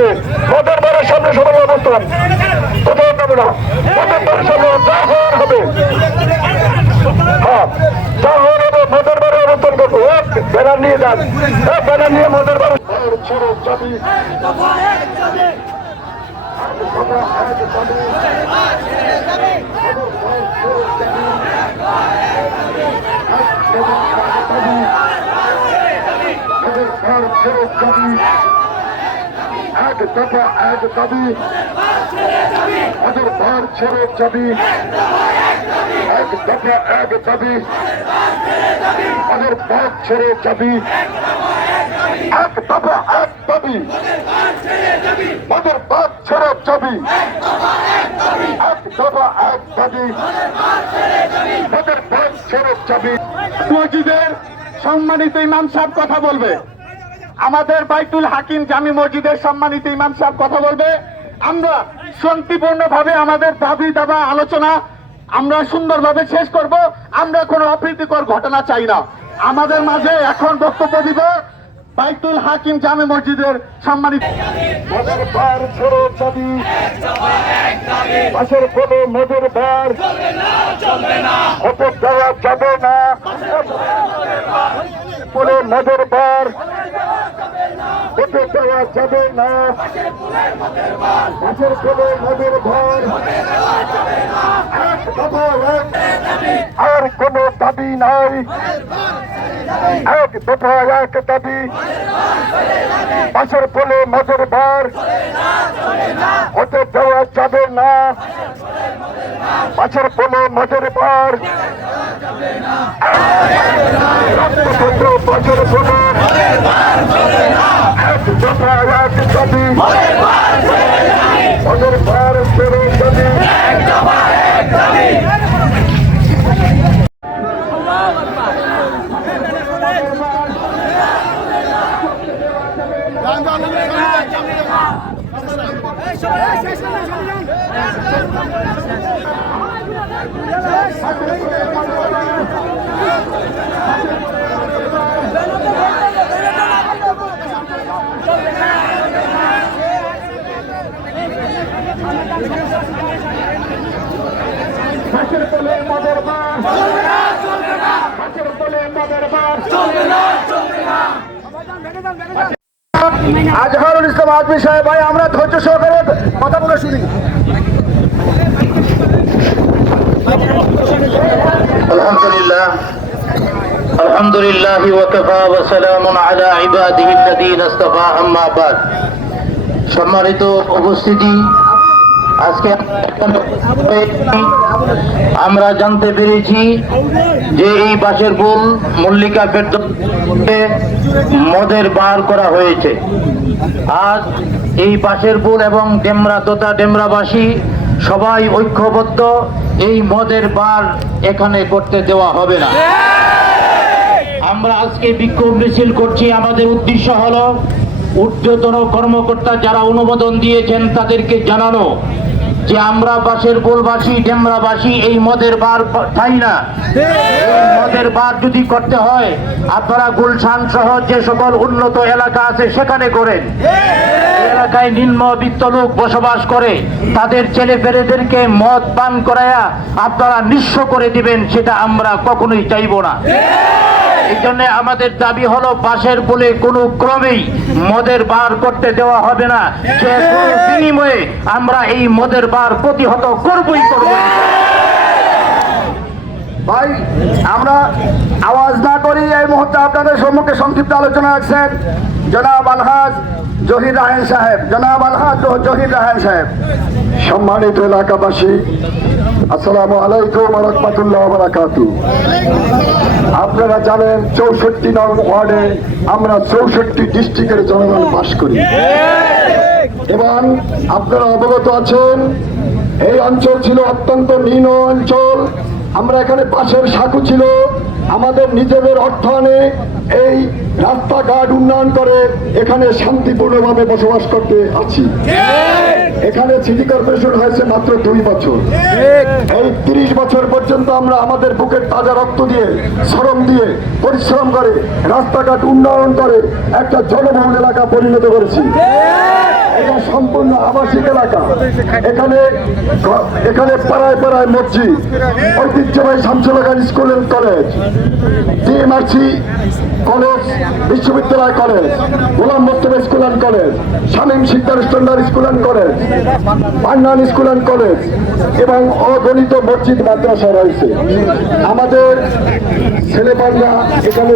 নির্বাচন কোথাও যাবে না। বাড়ির সামনে যা হওয়ার হবে। হ্যাঁ যা হওয়ার হবে বাড়ি অবস্থান করব। এক, ব্যানার নিয়ে যান। এক, ব্যানার নিয়ে ছোড়ো চাবি এক দফা এক দাবি। ওদের বার ছেড়ে যাবি। এক দফা এক দাবি। ওদের বার ছেড়ে যাবি। এক দফা এক দাবি। ওদের বার ছেড়ে যাবি। এক দফা এক দাবি। ওদের বার ছেড়ে যাবি। মসজিদের সম্মানিত ইমাম সাহেব কথা বলবে। আমাদের বাইতুল হাকিম জামি মসজিদের সম্মানিত ইমাম সাহেব কথা বলবে। আমরা শান্তিপূর্ণ ভাবে আমাদের দাবি দাবা আলোচনা আমরা সুন্দরভাবে শেষ করব। আমরা কোনো অপ্রীতিকর ঘটনা চাই না। আমাদের মাঝে এখন বক্তব্য দিব বাইতুল হাকিম জামে মসজিদের সম্মানিত মদের বার হতে দেওয়া যাবে না। এক দফা এক। আর কোনো দাবি নাই। এক দফা, এক দাবি। পাশের পোলে মদের বার হতে দেওয়া যাবে না। পাশের পোলে মদের বার রক্তপত্র পাশের পোলে এক দফা এক দাবি মদের বার ছেড়ে যাবি পাশের পোলে মদের বার পাশের পোলে মদের বার আজহারুল ইসলাম আজমি সাহেব ভাই আমরা ধৈর্য সহকারে কথাগুলো শুনি الحمد لله الحمد لله وكفى وسلام على عباده الذين اصطفى اما بعد সম্মানিত উপস্থিতি আজকে আমরা জানতে পেরেছি যে এই বাসের পুল মল্লিকা ফেরদৌসে মদের বার করা হয়েছে। আজ এই বাসের পুল এবং ডেমরা তথা ডেমরাবাসী সবাই ঐক্যবদ্ধ, এই মদের বার এখানে করতে দেওয়া হবে না। আমরা আজকে বিক্ষোভ মিছিল করছি। আমাদের উদ্দেশ্য হলো ঊর্ধ্বতন কর্মকর্তা যারা অনুমোদন দিয়েছেন তাদেরকে জানানো যে আমরা বাসের গোলবাসী ডেমরাবাসী এই মদের বার চাই না। মদের বার যদি করতে হয়, আপনারা গুলশান সহ যে সকল উন্নত এলাকা আছে সেখানে করেন। এলাকায় নিম্নবিত্ত লোক বসবাস করে, তাদের ছেলে পেলেদেরকে মদ পান করায়া আপনারা নিঃস্ব করে দিবেন, সেটা আমরা কখনোই চাইব না। এই জন্য আমাদের দাবি হলো বাসের বলে কোনো ক্রমেই মদের বার করতে দেওয়া হবে না। যে বিনিময়ে আমরা এই মদের বার প্রতিহত করবই করব ভাই, আমরা আওয়াজ না করি এই মুহূর্তে আপনাদের সম্মুখে সংক্ষিপ্ত আলোচনা রাখছেন। জনাব আলহাজ জহির রাহেন সাহেব, জনাব আলহাজ জহির রাহেন সাহেব। সম্মানিত এলাকাবাসী, আসসালামু আলাইকুম রহমতুল্লাহ বারাকাতু। আপনারা জানেন চৌষট্টি নং ওয়ার্ডে আমরা চৌষট্টি ডিস্ট্রিক্টের জনগণ বাস করি। এবং আপনারা অবগত আছেন, এই অঞ্চল ছিল অত্যন্ত নিম্ন অঞ্চল। আমরা এখানে পাশের সাঁকু ছিল। আমাদের নিজেদের অর্থায়নে এই রাস্তাঘাট উন্নয়ন করে এখানে শান্তিপূর্ণভাবে বসবাস করতে আছি। এখানে সিটি কর্পোরেশন হয়েছে মাত্র দুই বছর। এই তিরিশ বছর পর্যন্ত আমরা আমাদের বুকের তাজা রক্ত দিয়ে শ্রম দিয়ে পরিশ্রম করে রাস্তাঘাট উন্নয়ন করে একটা জনবহুল এলাকা পরিণত করেছি। এটা সম্পূর্ণ আবাসিক এলাকা। এখানে এখানে পাড়ায় পাড়ায় মসজিদ ঐতিহ্যবাহী Shamsul Khan school and college DMRC college বিশ্ববিদ্যালয় college Golam Mostafa school and college Shamim Sikdar standard school and college Pannan school and college এবং অগণিত মসজিদ মাদ্রাসা রয়েছে। আমাদের ছেলেপান্ডা এখানে